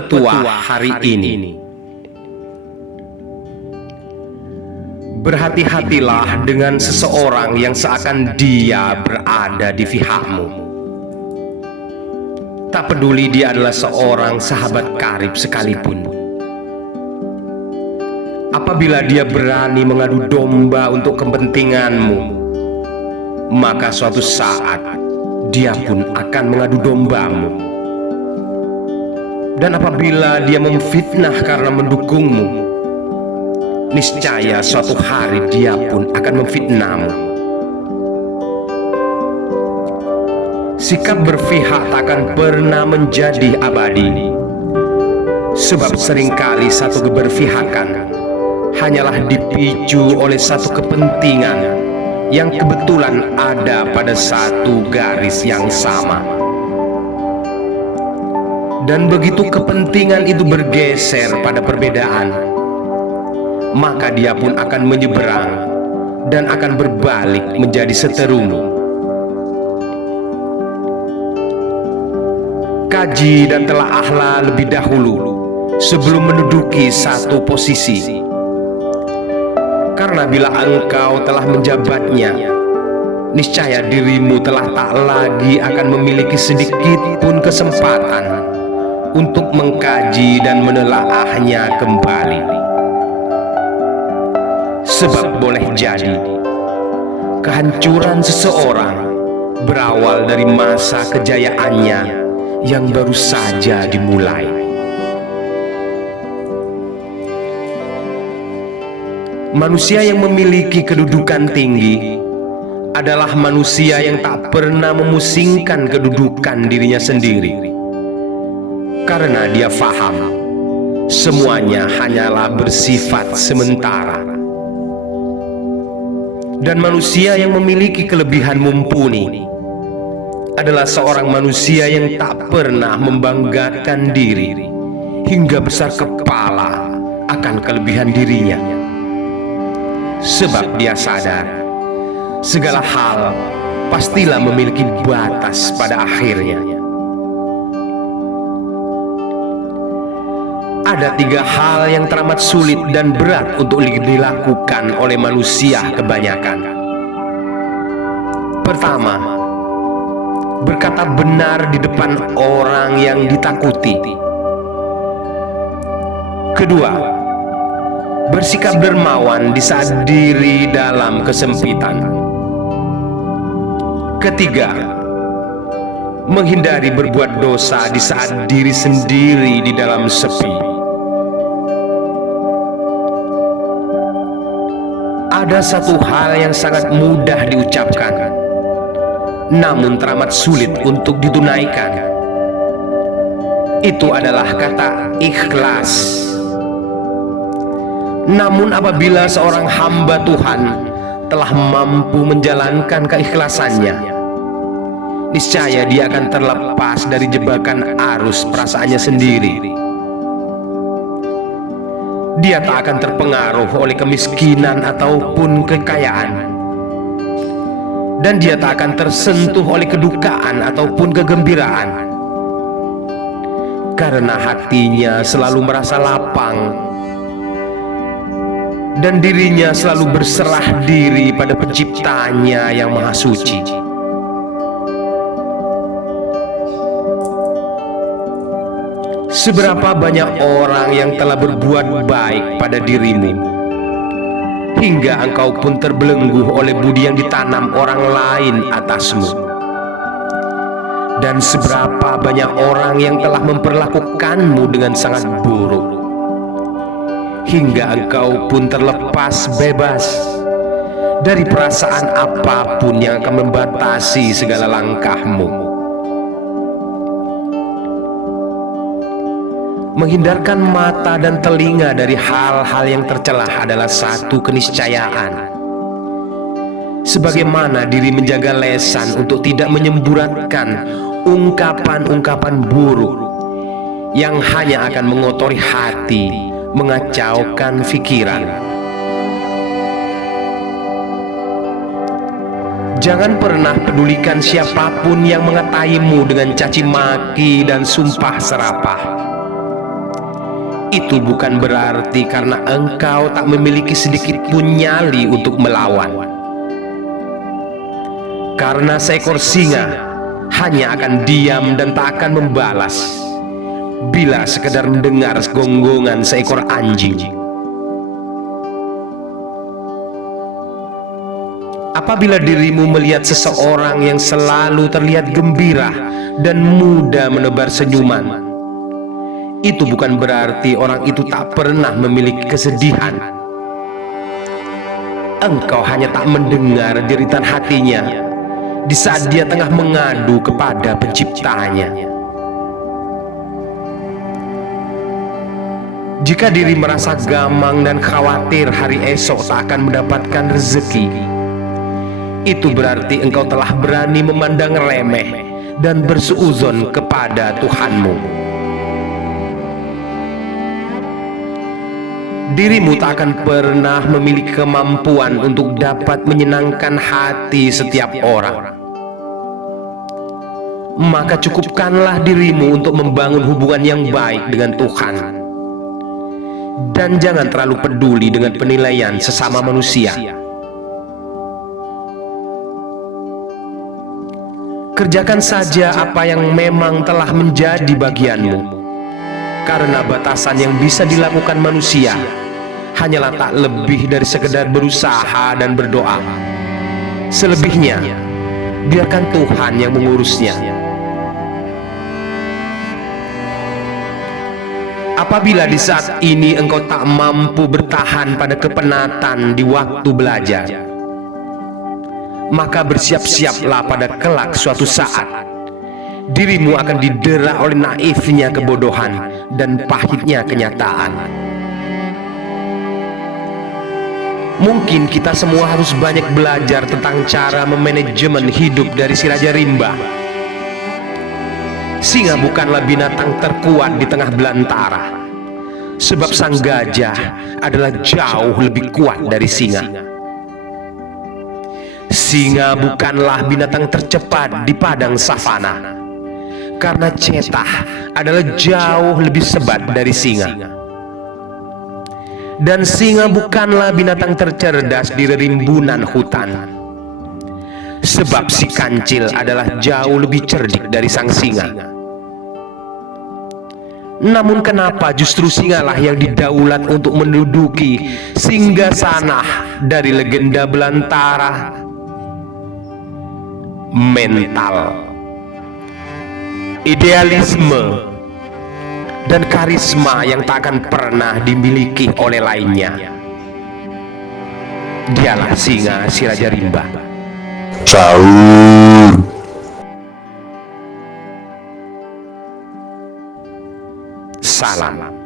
Petua hari ini. Berhati-hatilah dengan seseorang yang seakan dia berada di pihakmu. Tak peduli dia adalah seorang sahabat karib sekalipun. Apabila dia berani mengadu domba untuk kepentinganmu, maka suatu saat dia pun akan mengadu dombamu. Dan apabila dia memfitnah karena mendukungmu, niscaya suatu hari dia pun akan memfitnahmu. Sikap berpihak tak akan pernah menjadi abadi, sebab seringkali satu keberpihakan hanyalah dipicu oleh satu kepentingan yang kebetulan ada pada satu garis yang sama. Dan begitu kepentingan itu bergeser pada perbedaan, maka dia pun akan menyeberang dan akan berbalik menjadi seterumu. Kaji dan telaahlah lebih dahulu sebelum menduduki satu posisi, karena bila engkau telah menjabatnya, niscaya dirimu telah tak lagi akan memiliki sedikit pun kesempatan untuk mengkaji dan menelaahnya kembali. Sebab boleh jadi kehancuran seseorang berawal dari masa kejayaannya yang baru saja dimulai. Manusia yang memiliki kedudukan tinggi adalah manusia yang tak pernah memusingkan kedudukan dirinya sendiri, karena dia faham semuanya hanyalah bersifat sementara. Dan manusia yang memiliki kelebihan mumpuni adalah seorang manusia yang tak pernah membanggakan diri hingga besar kepala akan kelebihan dirinya. Sebab dia sadar segala hal pastilah memiliki batas pada akhirnya. Ada tiga hal yang teramat sulit dan berat untuk dilakukan oleh manusia kebanyakan. Pertama, berkata benar di depan orang yang ditakuti. Kedua, bersikap dermawan di saat diri dalam kesempitan. Ketiga, menghindari berbuat dosa di saat diri sendiri di dalam sepi. Ada satu hal yang sangat mudah diucapkan, namun teramat sulit untuk ditunaikan. Itu adalah kata ikhlas. Namun apabila seorang hamba Tuhan telah mampu menjalankan keikhlasannya, niscaya dia akan terlepas dari jebakan arus perasaannya sendiri. Dia tak akan terpengaruh oleh kemiskinan ataupun kekayaan, dan dia tak akan tersentuh oleh kedukaan ataupun kegembiraan, karena hatinya selalu merasa lapang dan dirinya selalu berserah diri pada Penciptanya yang Maha Suci. Seberapa banyak orang yang telah berbuat baik pada dirimu, hingga engkau pun terbelenggu oleh budi yang ditanam orang lain atasmu. Dan seberapa banyak orang yang telah memperlakukanmu dengan sangat buruk, hingga engkau pun terlepas bebas dari perasaan apapun yang akan membatasi segala langkahmu. Menghindarkan mata dan telinga dari hal-hal yang tercelah adalah satu keniscayaan. Sebagaimana diri menjaga lesan untuk tidak menyemburatkan ungkapan-ungkapan buruk yang hanya akan mengotori hati, mengacaukan pikiran. Jangan pernah pedulikan siapapun yang mengataimu dengan caci maki dan sumpah serapah. Itu bukan berarti karena engkau tak memiliki sedikit pun nyali untuk melawan. Karena seekor singa hanya akan diam dan tak akan membalas bila sekedar mendengar gonggongan seekor anjing. Apabila dirimu melihat seseorang yang selalu terlihat gembira dan mudah menebar senyuman, itu bukan berarti orang itu tak pernah memiliki kesedihan. Engkau hanya tak mendengar jeritan hatinya di saat dia tengah mengadu kepada penciptanya. Jika diri merasa gamang dan khawatir hari esok tak akan mendapatkan rezeki, itu berarti engkau telah berani memandang remeh dan bersuuzon kepada Tuhanmu. Dirimu tak akan pernah memiliki kemampuan untuk dapat menyenangkan hati setiap orang. Maka cukupkanlah dirimu untuk membangun hubungan yang baik dengan Tuhan. Dan jangan terlalu peduli dengan penilaian sesama manusia. Kerjakan saja apa yang memang telah menjadi bagianmu, karena batasan yang bisa dilakukan manusia hanyalah tak lebih dari sekedar berusaha dan berdoa. Selebihnya, biarkan Tuhan yang mengurusnya. Apabila di saat ini engkau tak mampu bertahan pada kepenatan di waktu belajar, maka bersiap-siaplah pada kelak suatu saat dirimu akan didera oleh naifnya kebodohan dan pahitnya kenyataan. Mungkin kita semua harus banyak belajar tentang cara memanajemen hidup dari si Raja Rimba. Singa bukanlah binatang terkuat di tengah belantara, sebab sang gajah adalah jauh lebih kuat dari singa. Singa bukanlah binatang tercepat di padang savana, karena cetah adalah jauh lebih sebat dari singa. Dan singa bukanlah binatang tercerdas di rimbunan hutan, sebab si kancil adalah jauh lebih cerdik dari sang singa. Namun kenapa justru singalah yang didaulat untuk menduduki singgasana dari legenda belantara? Mental, idealisme, dan karisma yang tak akan pernah dimiliki oleh lainnya. Dialah singa si Raja Rimba. Sahur. Salam.